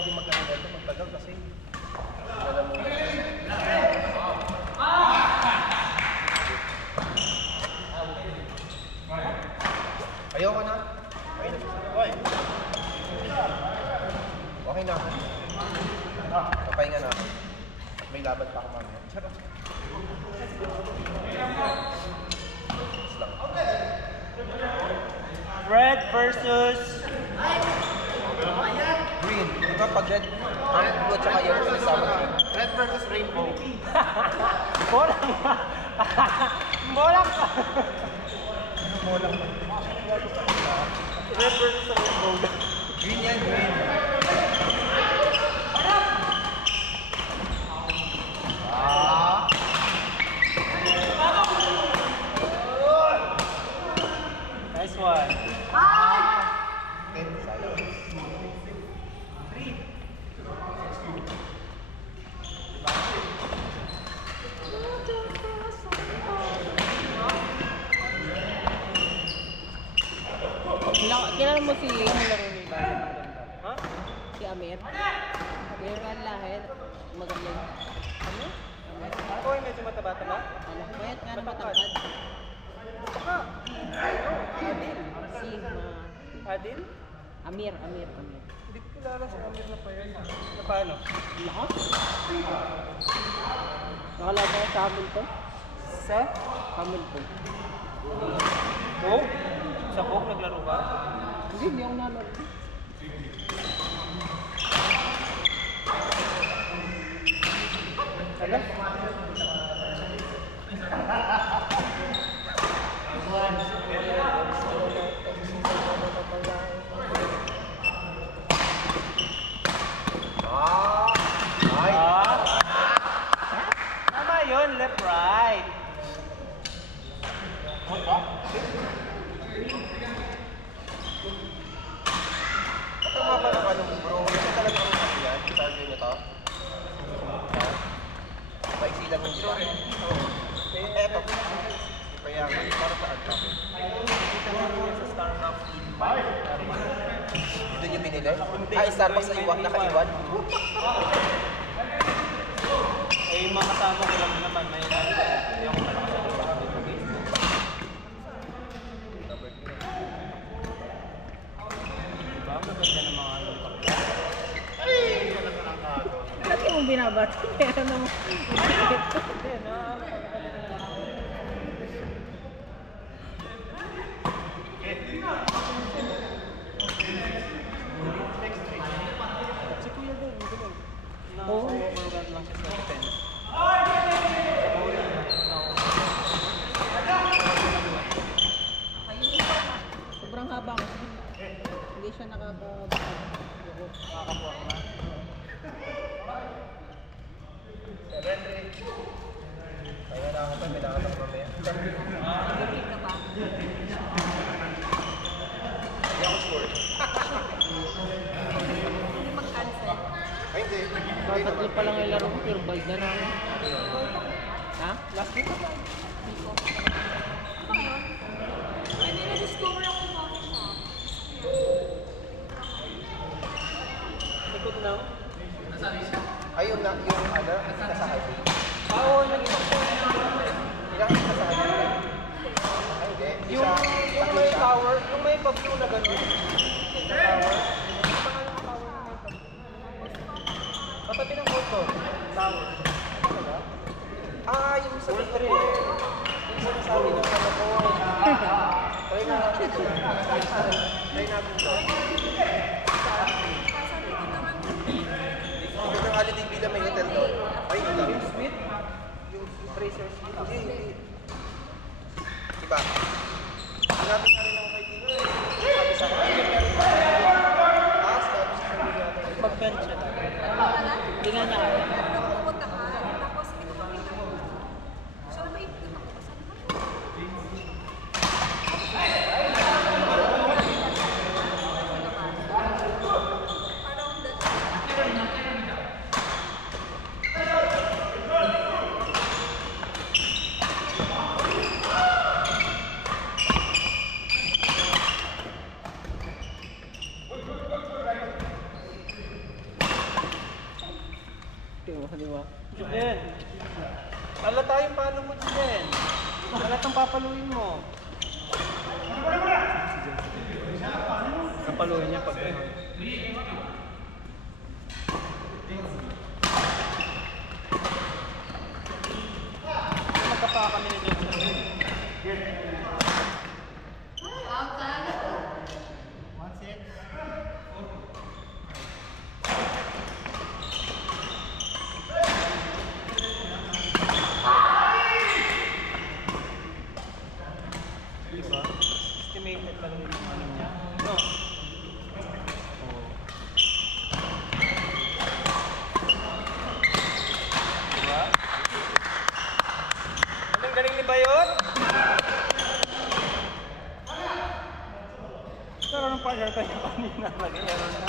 pwede magkano magtagal kasi alam mo. Ayaw ka na? Okay na. Papahinga na ako. May laban pa ako mamaya. Charot. Red versus green. Di ba pag red, blue at saka yellow pinasama green? red versus rainbow. Bolang. Bolang. Bolang. Red versus rainbow. Green yan, green. Nice one. Kilala mo si laro nila? Ha? Si Amir? Meron lahat. Magaling. Ano? Ako ay medyo mataba-taba. Ano? Mayat nga na matangkad. Baka. Adil. Si Adil? Amir. Hindi ko kilala si Amir na pa yun. Na paano? Lakas? Nakalaban ko sa Hamilton? Sa? Hamilton. Coke? Sa Coke naglaro ba? Hindi ako nalaro. Ano? Tama yun, left, right. Tama ba naman nung bro? Ito talaga ang kasi yan? Target nyo to? Maiksi lang yung dito. Eto. Kaya para saan ka? Sa Starcraft. Ito yung binili? Ay, Starbucks na iwan, nakaiwan. Eh, yung mga kasama ko lang naman, may hindi ako malakas sa lupa. Diba? Maganda ng mga ano. Bakit mo binabato? Meron naman. Hindi, na. Si Kuya din, ganun. Oo. Na-overrun lang siya sa defense. Sobrang haba ko. Hindi siya nakakabuo. Nakakabuha ko na. Kaya na ako pa, pinakatak mamaya. Hindi ka ba? Hindi ako sure. Hindi mag-cancel. Ay, hindi. Tatlo pa lang yung laro ko, pero bald na namin. Ha? Last week ba? May na-discover ako sa coffee shop. Likod na. Ay, yung ano, nakita sa highway. Oo, nag-isa ko. Nakita sa highway. Ay, hindi. Yung may tower, yung may pag-view na gano'n. Tower. Katabi ng auto. Tower. Ah, yung sa World 3. Yung sinasabi ng ano ko. Try na natin ito. Try natin ito. Ito ng holiday villa may hotel doon. Ay, ito. Yung suite? Yung Fraser suite? Hindi. Diba? Sinabi nga rin ako kay Tito. Sabi sa akin, meron pa. Taas, tapos sabi niya ako. Mag-bench siya. Hindi nga niya kaya. Pupuntahan, tapos hindi ko makita ko. Siya na maipit ako. lahat ng papaluin mo. Papaluin niya pag ano. Magkapa kami ni Johnson. Diba? Estimated pa lang yung ano niya. No. Oh. Diba? Anong galing ni Bayot? Pero anong partner tayo kanina? Mag-iero na.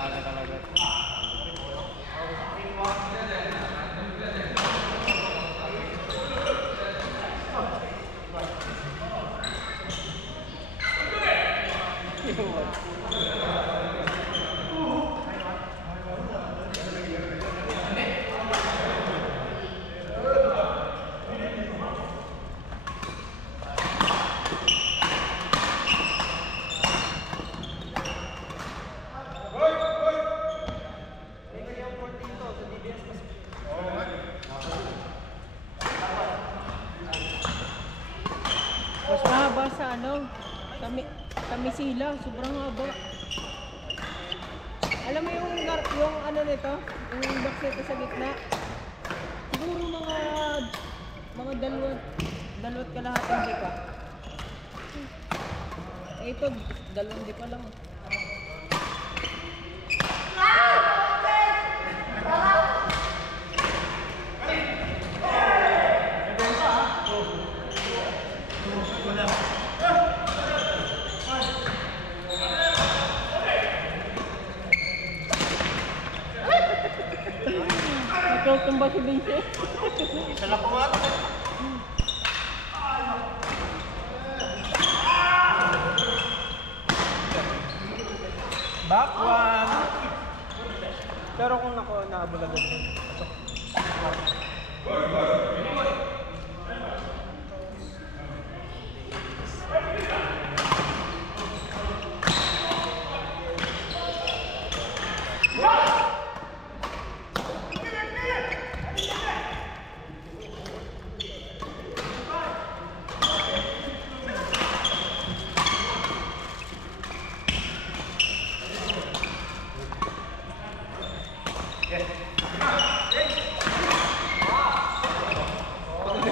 Aga talaga. Mas mahaba sa ano, kami sila, sobrang haba. Alam mo yung ano nito, yung box nito sa gitna. Siguro mga dalawat kalahating di pa. Eh ito, dalawang di pa lang. Tumba si Vince. Isa lang pumato. Back one. Pero kung naabulagan din.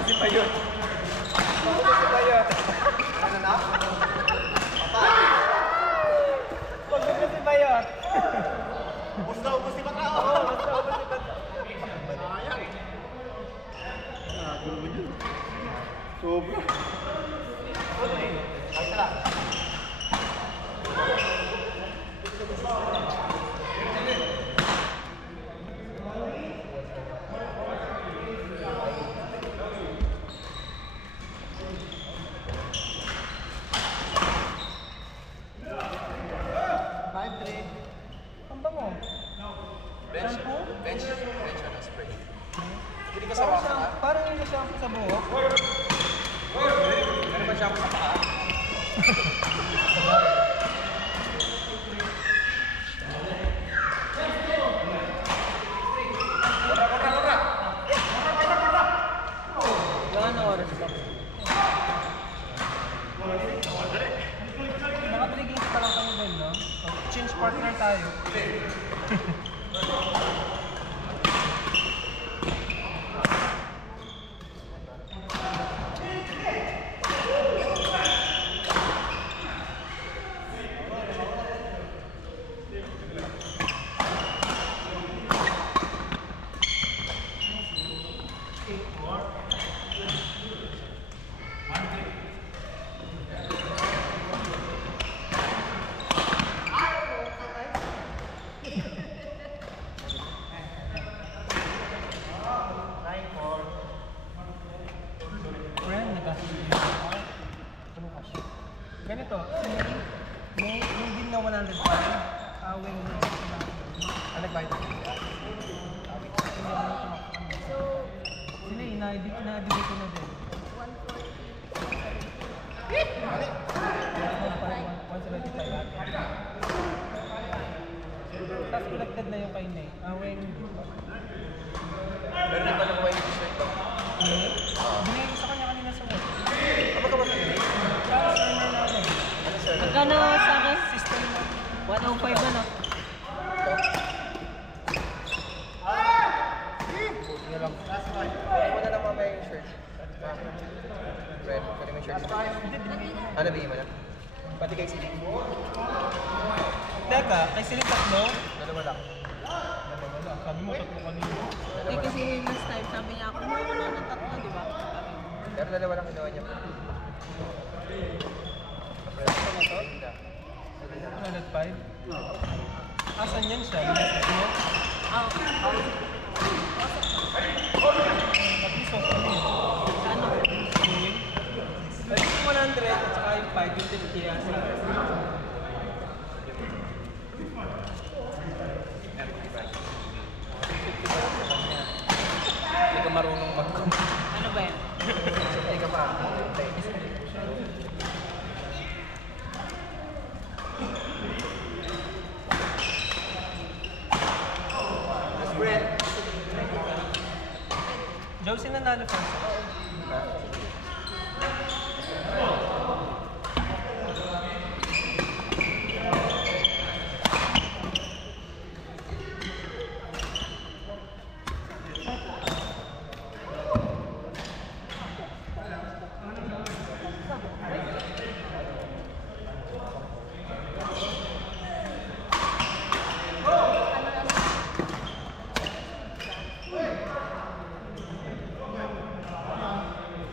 Si Bayot. Si Bayot. Ano na? Pag si Bayot. Ubus na ubus si Bata. Oo, basta ubos si Bayot. Sayang. Gulo mo yun. Sobra. Ay, tara. Bench na spray. Hindi ka sawa ka? Parang yung shampoo sa buhok. Meron ba shampoo sa paa? Gano'n na oras ba? Nakatrigate pa lang kami doon, no? Change partner tayo. Ganito, may din na 100 when nag-bite. So, Sila na-debate ko na din. 100 Tapos collected na yung kay Nay. When Pero di pa nakuha yung t-shirt ko. binigay ko sa kanya kanina sa work. Ano ka ba sa inyo? Transfer na namin. Ano sir? Magkano sa akin? System na. 105 na no? Buti na lang. Kunin mo na lang mamaya yung shirt. Red, kunin mo yung shirt. Ano, bigyan mo na? Pati kay Sili. Teka, kay Silip tatlo? Dalawa lang. Sabi mo tatlo kanina. Eh kasi last time sabi niya ako, kumuha ko na ng tatlo, di ba? Pero dalawa lang kinuha niya. Ano, 5? Asan yan siya? Binasket mo? Ah, At least okay na yun. ano? Moving. Like yung 100 at saka yung 5, yung 50 asa. Hindi ka marunong Ano ba yan? Ay ka pa. Josie nanalo first.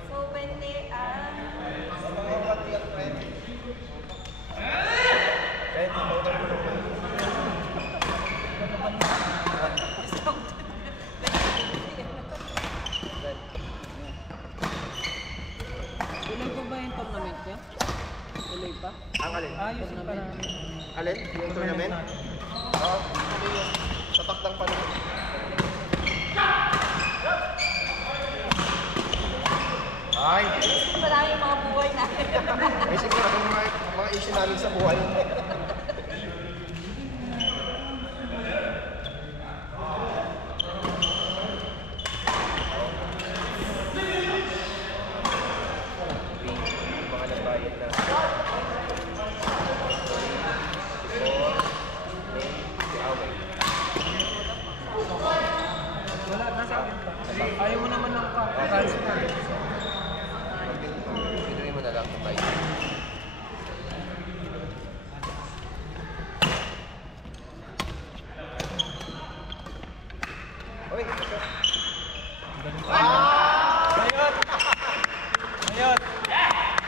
So, when they are... Red, powder mo naman. Red. Tuloy pa ba yung tournament niya? Tuloy pa? Ang alin? Ayusin pa namin. Alin? Yung tournament? natin. Oo. Tuloy yun. Sa takdang panahon. Ay! Marami yung mga buhay natin. May siguro mga issue namin sa buhay. Mga nagbayad na. Wala, nasa akin pa. Ayaw mo naman ng transfer. Pinuwi mo na lang ito tayo. Uy! Ayot! Ayot!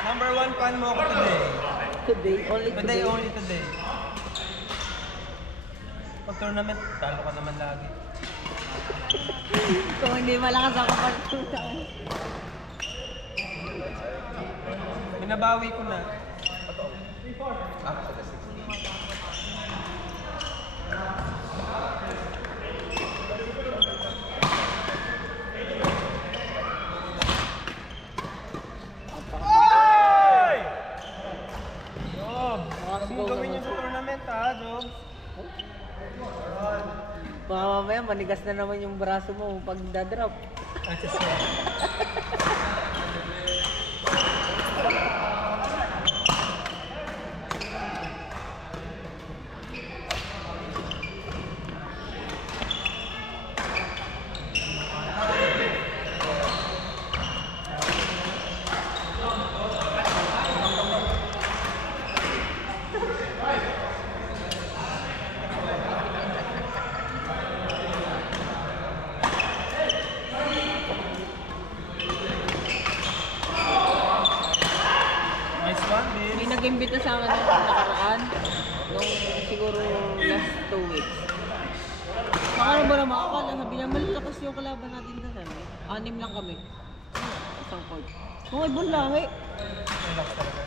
Number 1 fan mo ako today. Today, only Today, today. only today. Pag tournament, talo ka naman lagi. Kung hindi malakas ako pag Binabawi ko na. Ah, sa the 60. Job! Huwag mo gawin yun sa tournament ha, Job. baka mamaya manigas na naman yung braso mo pag dadrop. Nice one, May Bill. nag-imbita sa akin nung nakaraan, nung siguro last 2 weeks. Makano ba naman ako? Sabi niya, malalakas yung kalaban natin na sana. 6 lang kami. Isang court. Mga ibon lahi. Relax talaga.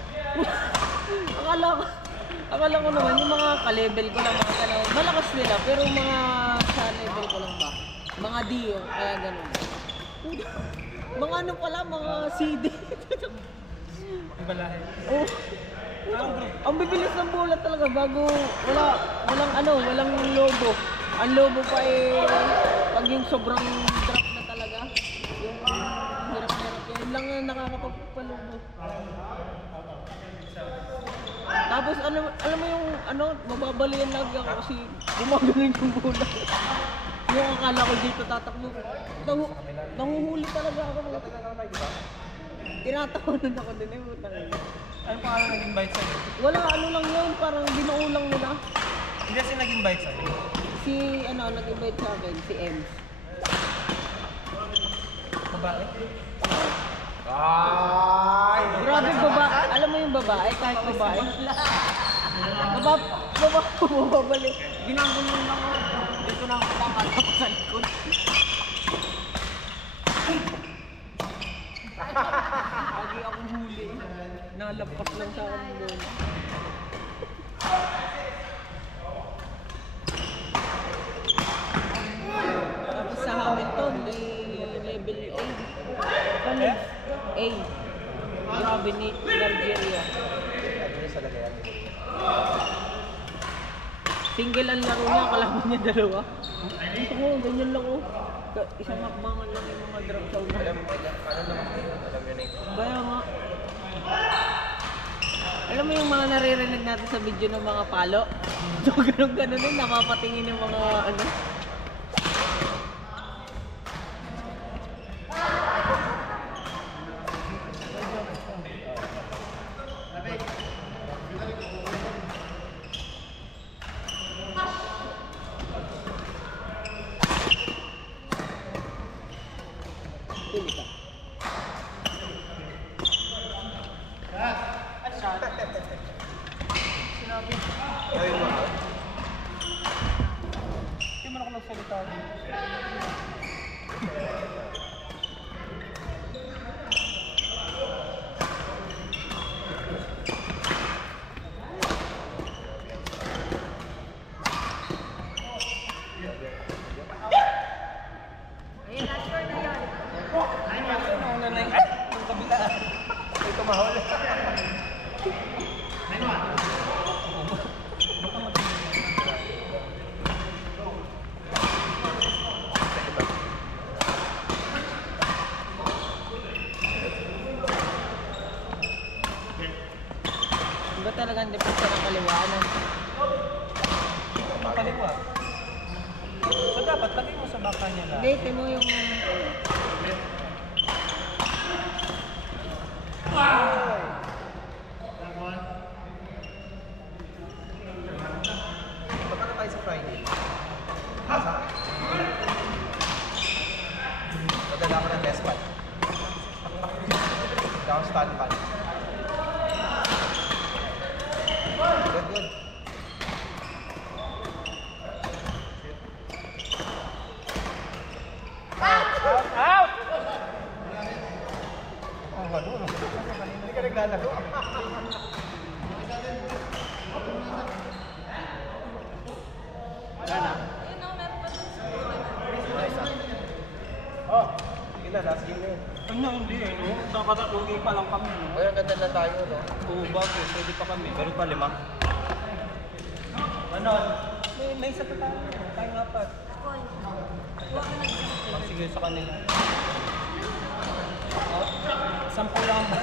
akala ko naman, yung mga ka-level ko lang, mga ganun. Malakas nila, pero mga sa level ko lang ba? Mga Dio, kaya ganun. Mga ano pala, mga CD. Ibalahe. Oh. Ang bibilis ng bola talaga bago walang lobo. Ang lobo pa pag yung sobrang drop na talaga. Yung hirap-hirap yun lang ang nakakapagpalubo. Tapos alam mo yung mababalian lagi ako kasi gumagano'n yung bola. Yung akala ko dito tatakbo. Nanguhuli talaga ako. Tinatawanan ako din eh. Ano pangalan nag-invite sa'yo? Wala, lang yun, parang binuo lang nila. Hindi kasi nag-invite sa'yo. Si, nag-invite sa akin, si Ems. Babae? Ay! Grabe, alam mo yung babae, kahit babae. Bumabalik. Ginagulong lang ako. Dito na ako pangalap sa likod. Lagi akong huli. Nalagpas lang sa akin doon. Tapos sa Hamilton, level A. Ano? A. Grabe ni Nigeria. Ano yung sa lagayan? Single ang laro niya, kalaban niya dalawa. Gusto ko, ganyan lang oh. Isang hakbangan lang yung mga drop sa una. Alam mo yun eh. Kaya nga. Alam mo yung mga naririnig natin sa video ng mga palo? So, ganun din, napapatingin ng mga ano. Pili ka. Sinabi. Ayun mo. Hindi mo na ako nagsalita. Ayun, last score na yun. Ayun, nauna na yung kabila. Ito mahal. Iba talagang depensa ng kaliwanan. Ang kaliwa. So dapat lagay mo sa baka niya lang. Hindi, ito mo yung... Paano tayo sa Friday? Asa? Madala ko ng test pad. Hindi ako stand pad. Good, good. Out! Ang gano'n. Hindi ka naglalaro. Ayun, no, meron pa dun sa Oh, sige na, last game na yun. Ano, hindi eh, no? Sa katatlong game pa lang kami, no? Ay, ang ganda na tayo, no? Oo, bakit? Pwede pa kami. Meron pa 5. Ano? May isa pa tayo. Tayong 4. point. Kuha ka na isa. Sige sa kanila. Oh, 10 lang ba?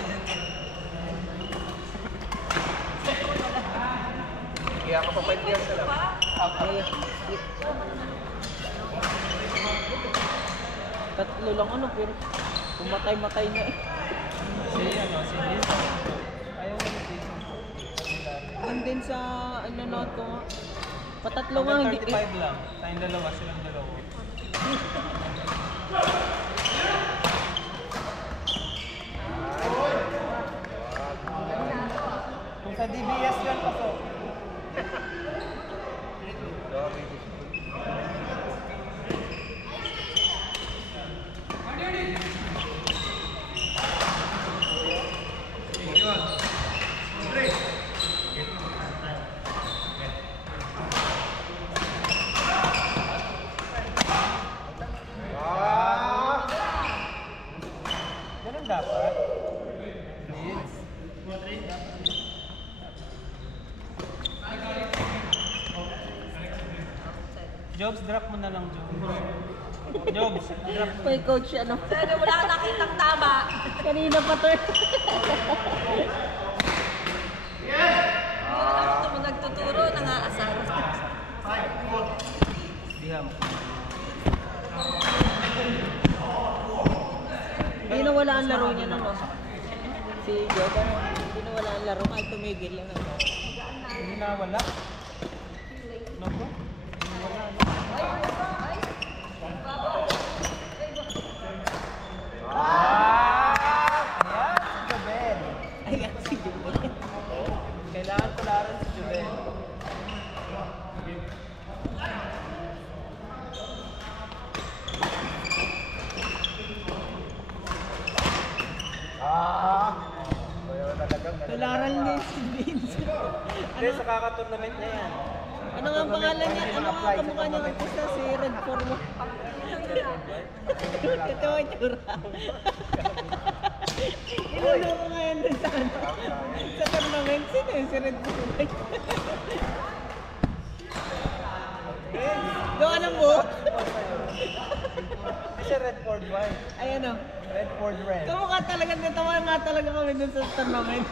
Kaya ako pa 5 years na lang. Ay, tatlo lang pero pumatay-matay na eh. Si Jason. Ayaw na ni Jason. Yun din sa nanonood ko nga. Patatlo nga hindi 35 lang. Tayong dalawa, silang dalawa. Kung sa DBS yan pa to. Ganun dapat. Leads. Jobs, drop mo na lang, Jobs. Jobs, drop mo. Kay coach, ano? Sabi, wala ka nakitang tama. Kanina pa to. Ito mo nagtuturo, nangaasar. Diham. Hindi nawala ang laro niya no? Si Joe, parang hindi nawala ang laro. Ay, tumigil lang. Hindi na wala. Ano po? Ayan, si Jobel. Ayan si Joe. Kailangan tularan si Jobel. Tularan din si Vince. Hindi, sa kaka-tournament niya yan. Ano nga ang pangalan niya? Ano nga ang kamukha niya artista? Si Red Formo. Ito ang itsura. Inulo ko ngayon dun sa ano. Sa tournament. Sino yun? Si Red Formo. Doon ang buhok. Hindi siya Redford White. Ayan o. Redford Red. Kamukha talaga, natawa nga talaga kami dun sa tournament.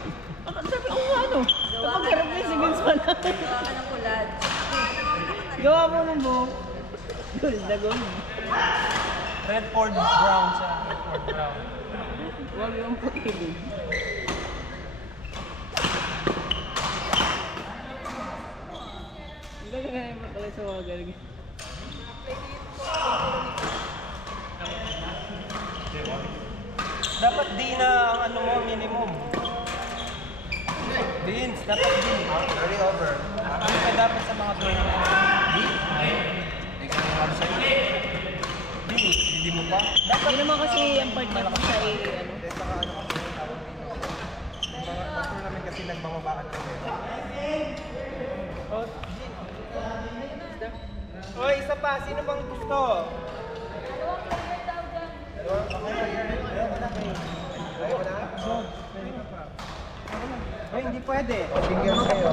Sabi ko, ano? Napagharap niya si Vince pala. Gawa ka ng kulad. Gawa mo ng buhok. Gold na gold. Redford Brown siya. Redford Brown. Huwag yung pag-ibig. Hindi ka na yung makalay sa mga galing. Dapat D na ang ano mo, minimum. Vince, dapat D. Carry over. Ano ka dapat sa mga tournament? D? D, hindi mo pa? Hindi naman kasi ang part na sa ano. Then saka ano kasi yung tawag dito. Mga pag-tournament kasi nagbababaan kami. Oh, Oy, isa pa. Sino bang gusto? Ayaw mo na? Oy, hindi pwede. Fingers kayo.